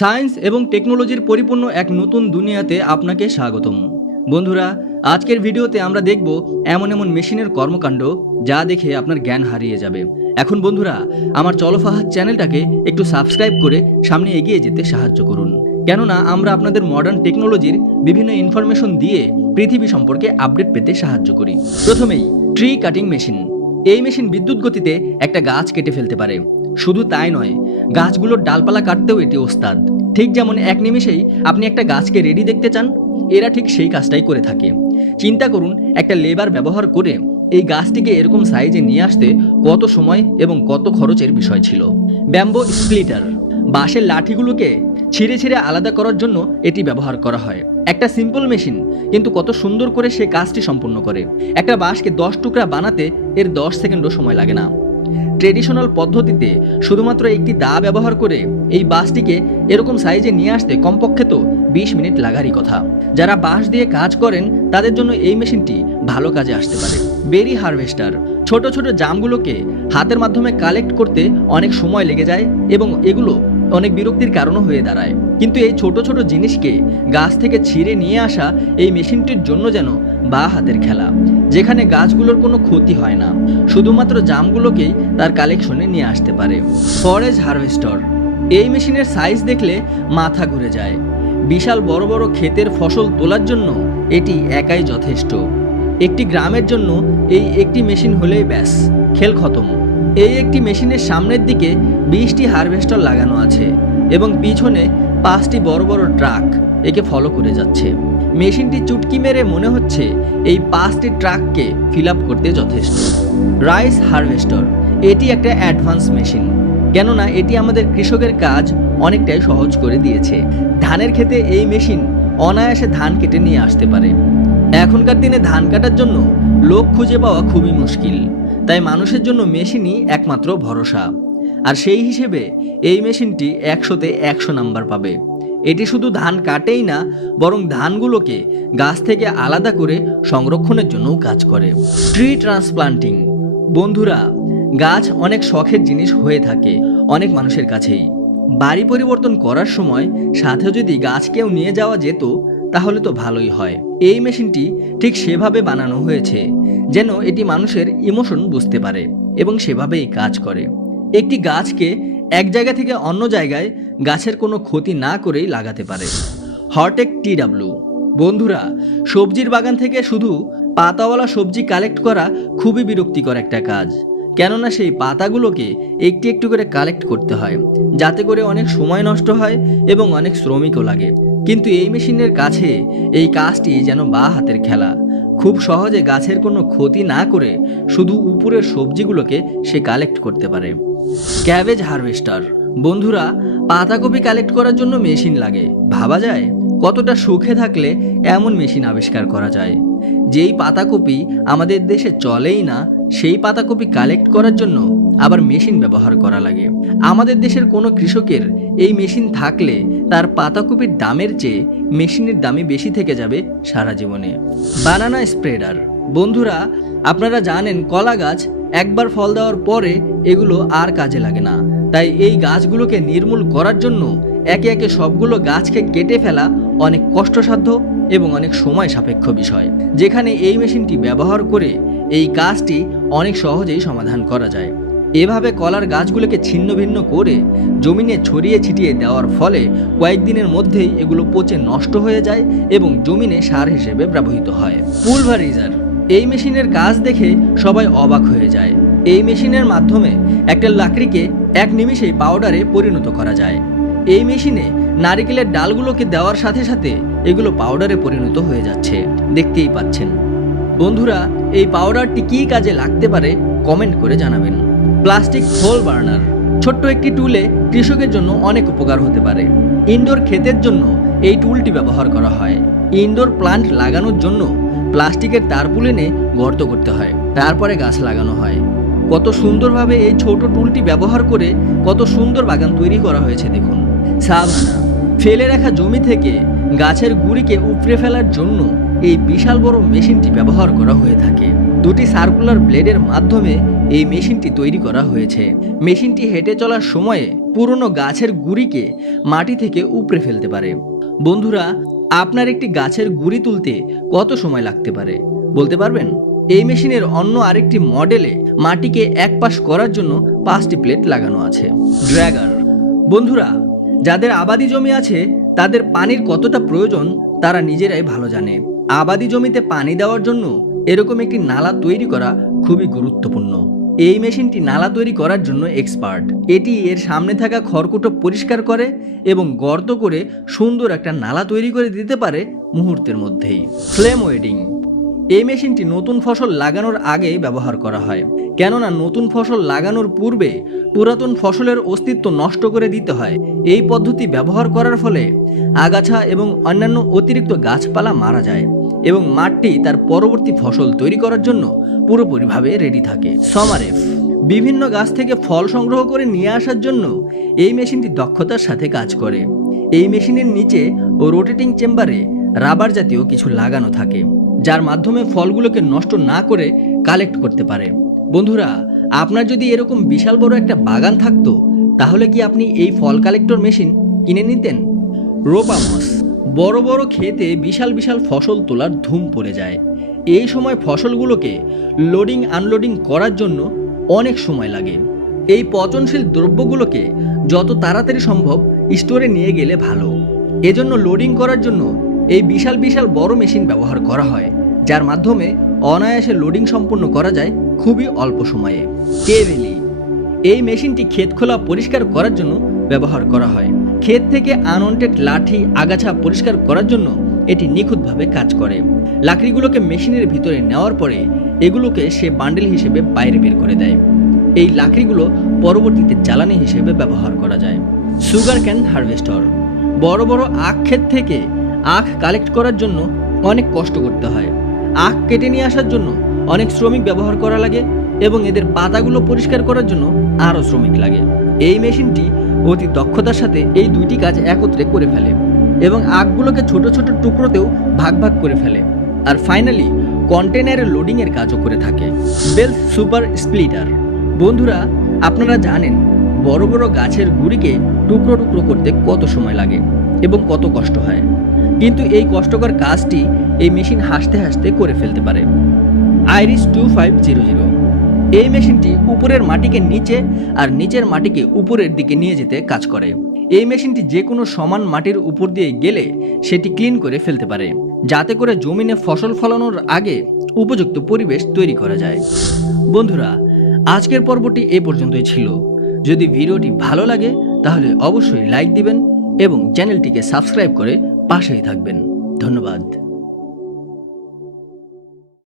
Science এবং টেকনোলজির পরিপূর্ণ এক নতুন দুনিয়াতে আপনাকে স্বাগতম। বন্ধুরা, আজকের ভিডিওতে আমরা দেখব এমন এমন মেশিনের কর্মকাণ্ড যা দেখে আপনার জ্ঞান হারিয়ে যাবে। এখন বন্ধুরা, আমার চলফাহাদ চ্যানেলটাকে একটু সাবস্ক্রাইব করে সামনে এগিয়ে যেতে সাহায্য করুন। কেননা, আমরা আপনাদের মডার্ন টেকনোলজির বিভিন্ন ইনফরমেশন দিয়ে পৃথিবী সম্পর্কে আপডেট পেতে সাহায্য করি। প্রথমেই ট্রি কাটিং মেশিন এই মেশিন বিদ্যুৎ গতিতে একটা গাছ কেটে ফেলতে পারে। শুধু তাই নয়, গাছগুলোর ডালপালা কাটতেও এটি ওস্তাদ। ঠিক যেমন এক নিমেষেই আপনি একটা গাছকে রেডি দেখতে চান, এরা ঠিক সেই কাজটাই করে থাকে। চিন্তা করুন, একটা লেবার ব্যবহার করে এই গাছটিকে এরকম সাইজে নিয়ে আসতে কত সময় এবং কত খরচের বিষয় ছিল। ব্যাম্বো স্প্লিটার, বাঁশের লাঠিগুলোকে ছিঁড়ে ছিঁড়ে আলাদা করার জন্য এটি ব্যবহার করা হয়। একটা সিম্পল মেশিন কিন্তু কত সুন্দর করে সে কাজটি সম্পূর্ণ করে। একটা বাঁশকে দশ টুকরা বানাতে এর দশ সেকেন্ডও সময় লাগে না। ট্রেডিশনাল পদ্ধতিতে শুধুমাত্র একটি দা ব্যবহার করে এই বাসটিকে এরকম সাইজে নিয়ে আসতে কমপক্ষে তো বিশ মিনিট লাগারই কথা। যারা বাঁশ দিয়ে কাজ করেন, তাদের জন্য এই মেশিনটি ভালো কাজে আসতে পারে। বেরি হারভেস্টার ছোট ছোট জামগুলোকে হাতের মাধ্যমে কালেক্ট করতে অনেক সময় লেগে যায় এবং এগুলো অনেক বিরক্তির কারণও হয়ে দাঁড়ায়। কিন্তু এই ছোট ছোট জিনিসকে গাছ থেকে ছিঁড়ে নিয়ে আসা এই মেশিনটির জন্য যেন বা হাতের খেলা, যেখানে গাছগুলোর কোনো ক্ষতি হয় না, শুধুমাত্র জামগুলোকেই তার কালেকশনে নিয়ে আসতে পারে। ফরেজ হারভেস্টর, এই মেশিনের সাইজ দেখলে মাথা ঘুরে যায়। বিশাল বড় বড় ক্ষেতের ফসল তোলার জন্য এটি একাই যথেষ্ট। একটি গ্রামের জন্য এই একটি মেশিন হলেই ব্যাস, খেল খতম। এই একটি মেশিনের সামনের দিকে বিশটি হারভেস্টার লাগানো আছে এবং পিছনে পাঁচটি বড় বড় ট্রাক একে ফলো করে যাচ্ছে। মেশিনটি চুটকি মেরে মনে হচ্ছে এই পাঁচটি ট্রাককে ফিল করতে যথেষ্ট। রাইস হারভেস্টার এটি একটা অ্যাডভান্স মেশিন কেননা এটি আমাদের কৃষকের কাজ অনেকটাই সহজ করে দিয়েছে। ধানের ক্ষেতে এই মেশিন অনায়াসে ধান কেটে নিয়ে আসতে পারে। এখনকার দিনে ধান কাটার জন্য লোক খুঁজে পাওয়া খুবই মুশকিল। তাই মানুষের জন্য মেশিনই একমাত্র ভরসা। আর সেই হিসেবে এই মেশিনটি একশোতে একশো নাম্বার পাবে। এটি শুধু ধান কাটেই না, বরং ধানগুলোকে গাছ থেকে আলাদা করে সংরক্ষণের জন্যও কাজ করে। Tree transplanting. বন্ধুরা, গাছ অনেক শখের জিনিস হয়ে থাকে অনেক মানুষের কাছেই। বাড়ি পরিবর্তন করার সময় সাথে যদি গাছ কেউ নিয়ে যাওয়া যেত তাহলে তো ভালোই হয়। এই মেশিনটি ঠিক সেভাবে বানানো হয়েছে যেন এটি মানুষের ইমোশন বুঝতে পারে এবং সেভাবেই কাজ করে। একটি গাছকে এক জায়গা থেকে অন্য জায়গায় গাছের কোনো ক্ষতি না করেই লাগাতে পারে। হরটেক টিডাব্লিউ বন্ধুরা, সবজির বাগান থেকে শুধু পাতাওয়ালা সবজি কালেক্ট করা খুবই বিরক্তিকর একটা কাজ। কেননা সেই পাতাগুলোকে একটু একটু করে কালেক্ট করতে হয়, যাতে করে অনেক সময় নষ্ট হয় এবং অনেক শ্রমিকও লাগে। কিন্তু এই মেশিনের কাছে এই কাজটি যেন বা হাতের খেলা। খুব সহজে গাছের কোনো ক্ষতি না করে শুধু উপরের সবজিগুলোকে সে কালেক্ট করতে পারে। ক্যাবেজ হারভেস্টার বন্ধুরা, পাতাকপি কালেক্ট করার জন্য মেশিন লাগে, ভাবা যায়? কতটা সুখে থাকলে এমন মেশিন আবিষ্কার করা যায়? যেই পাতাকপি আমাদের দেশে চলেই না, সেই পাতাকপি কালেক্ট করার জন্য আবার মেশিন ব্যবহার করা লাগে। আমাদের দেশের কোনো কৃষকের এই মেশিন থাকলে তার পাতাকপির দামের চেয়ে মেশিনের দামই বেশি থেকে যাবে সারা জীবনে। বানানা স্প্রেডার বন্ধুরা, আপনারা জানেন কলা গাছ একবার ফল দেওয়ার পরে এগুলো আর কাজে লাগে না। তাই এই গাছগুলোকে নির্মূল করার জন্য একে একে সবগুলো গাছকে কেটে ফেলা অনেক কষ্টসাধ্য এবং অনেক সময় সাপেক্ষ বিষয়, যেখানে এই মেশিনটি ব্যবহার করে এই কাজটি অনেক সহজেই সমাধান করা যায়। এভাবে কলার গাছগুলোকে ছিন্ন ভিন্ন করে জমিনে ছড়িয়ে ছিটিয়ে দেওয়ার ফলে কয়েকদিনের মধ্যেই এগুলো পচে নষ্ট হয়ে যায় এবং জমিনে সার হিসেবে ব্যবহৃত হয়। পুলভারিজার, এই মেশিনের কাজ দেখে সবাই অবাক হয়ে যায়। এই মেশিনের মাধ্যমে একটা লাকড়িকে এক নিমিষেই পাউডারে পরিণত করা যায়। এই মেশিনে নারিকেলের ডালগুলোকে দেওয়ার সাথে সাথে এগুলো পাউডারে পরিণত হয়ে যাচ্ছে। দেখতেই পাচ্ছেন। বন্ধুরা, এই পাউডারটি কী কাজে লাগতে পারে কমেন্ট করে জানাবেন। প্লাস্টিক হোল বার্নার, ছোট্ট একটি টুলে কৃষকের জন্য অনেক উপকার হতে পারে। ইনডোর ক্ষেতের জন্য এই টুলটি ব্যবহার করা হয়। ইনডোর প্লান্ট লাগানোর জন্য প্লাস্টিকের তারপুল এনে গর্ত করতে হয়, তারপরে গাছ লাগানো হয়। কত সুন্দরভাবে এই ছোট টুলটি ব্যবহার করে কত সুন্দর বাগান তৈরি করা হয়েছে দেখুন। সাভানা ফেলে রাখা জমি থেকে গাছের গুড়িকে উপড়ে ফেলার জন্য এই বিশাল বড় মেশিনটি ব্যবহার করা হয়ে থাকে। দুটি সার্কুলার ব্লেডের মাধ্যমে এই মেশিনটি তৈরি করা হয়েছে। মেশিনটি হেঁটে চলার সময়ে পুরনো গাছের গুড়িকে মাটি থেকে উপড়ে ফেলতে পারে। বন্ধুরা, আপনার একটি গাছের গুড়ি তুলতে কত সময় লাগতে পারে? বলতে পারবেন? এই মেশিনের অন্য আরেকটি মডেলে মাটিকে এক পাশ করার জন্য পাঁচটি প্লেট লাগানো আছে। ড্র্যাগার। বন্ধুরা যাদের আবাদি জমি আছে, তাদের পানির কতটা প্রয়োজন, তারা নিজেরাই ভালো জানে। আবাদি জমিতে পানি দেওয়ার জন্য এরকম একটি নালা তৈরি করা খুবই গুরুত্বপূর্ণ। এই মেশিনটি নালা তৈরি করার জন্য এক্সপার্ট। এটি এর সামনে থাকা খড়কুটো পরিষ্কার করে এবং গর্ত করে সুন্দর একটা নালা তৈরি করে দিতে পারে মুহূর্তের মধ্যেই। Flame weeding. এই মেশিনটি নতুন ফসল লাগানোর আগে ব্যবহার করা হয়। কেননা নতুন ফসল লাগানোর পূর্বে পুরাতন ফসলের অস্তিত্ব নষ্ট করে দিতে হয়। এই পদ্ধতি ব্যবহার করার ফলে আগাছা এবং অন্যান্য অতিরিক্ত গাছপালা মারা যায় এবং মাঠটি তার পরবর্তী ফসল তৈরি করার জন্য পুরোপুরিভাবে রেডি থাকে। সমারেফ বিভিন্ন গাছ থেকে ফল সংগ্রহ করে নিয়ে আসার জন্য এই মেশিনটি দক্ষতার সাথে কাজ করে। এই মেশিনের নিচে ও রোটেটিং চেম্বারে রাবার জাতীয় কিছু লাগানো থাকে, যার মাধ্যমে ফলগুলোকে নষ্ট না করে কালেক্ট করতে পারে। বন্ধুরা, আপনার যদি এরকম বিশাল বড় একটা বাগান থাকতো, তাহলে কি আপনি এই ফল কালেক্টর মেশিন কিনে নিতেন? রোপামস, বড় বড় ক্ষেতে বিশাল বিশাল ফসল তোলার ধুম পড়ে যায়। এই সময় ফসলগুলোকে লোডিং আনলোডিং করার জন্য অনেক সময় লাগে। এই পচনশীল দ্রব্যগুলোকে যত তাড়াতাড়ি সম্ভব স্টোরে নিয়ে গেলে ভালো। এজন্য লোডিং করার জন্য এই বিশাল বিশাল বড় মেশিন ব্যবহার করা হয়, যার মাধ্যমে অনায়াসে লোডিং সম্পন্ন করা যায় খুবই অল্প সময়ে। কেভেলি এই মেশিনটি ক্ষেত খোলা পরিষ্কার করার জন্য ব্যবহার করা হয়। ক্ষেত থেকে আনওয়ান্টেড লাঠি, আগাছা পরিষ্কার করার জন্য এটি নিখুঁতভাবে কাজ করে। লাকড়িগুলোকে মেশিনের ভিতরে নেওয়ার পরে এগুলোকে সে বান্ডেল হিসেবে বাইরে বের করে দেয়। এই লাকড়িগুলো পরবর্তীতে জ্বালানি হিসেবে ব্যবহার করা যায়। সুগার ক্যান হারভেস্টর বড় বড় আখ ক্ষেত থেকে আখ কালেক্ট করার জন্য অনেক কষ্ট করতে হয়। আখ কেটে নিয়ে আসার জন্য অনেক শ্রমিক ব্যবহার করা লাগে এবং এদের পাতাগুলো পরিষ্কার করার জন্য আরও শ্রমিক লাগে। এই মেশিনটি অতি দক্ষতার সাথে এই দুইটি কাজ একত্রে করে ফেলে এবং আখগুলোকে ছোট ছোট টুকরোতেও ভাগ ভাগ করে ফেলে আর ফাইনালি কন্টেনারের লোডিংয়ের কাজও করে থাকে। বেলস সুপার স্প্লিটার বন্ধুরা, আপনারা জানেন বড় বড় গাছের গুড়িকে টুকরো টুকরো করতে কত সময় লাগে এবং কত কষ্ট হয়। কিন্তু এই কষ্টকর কাজটি এই মেশিন হাসতে হাসতে করে ফেলতে পারে। Iris two five zero zero এই মেশিনটি উপরের মাটিকে নিচে আর নিচের মাটিকে উপরের দিকে নিয়ে যেতে কাজ করে। এই মেশিনটি যে কোনো সমান মাটির উপর দিয়ে গেলে সেটি ক্লিন করে ফেলতে পারে, যাতে করে জমিনে ফসল ফলানোর আগে উপযুক্ত পরিবেশ তৈরি করা যায়। বন্ধুরা, আজকের পর্বটি এ পর্যন্তই ছিল। যদি ভিডিওটি ভালো লাগে, তাহলে অবশ্যই লাইক দিবেন এবং চ্যানেলটিকে সাবস্ক্রাইব করে পাশেই থাকবেন। ধন্যবাদ।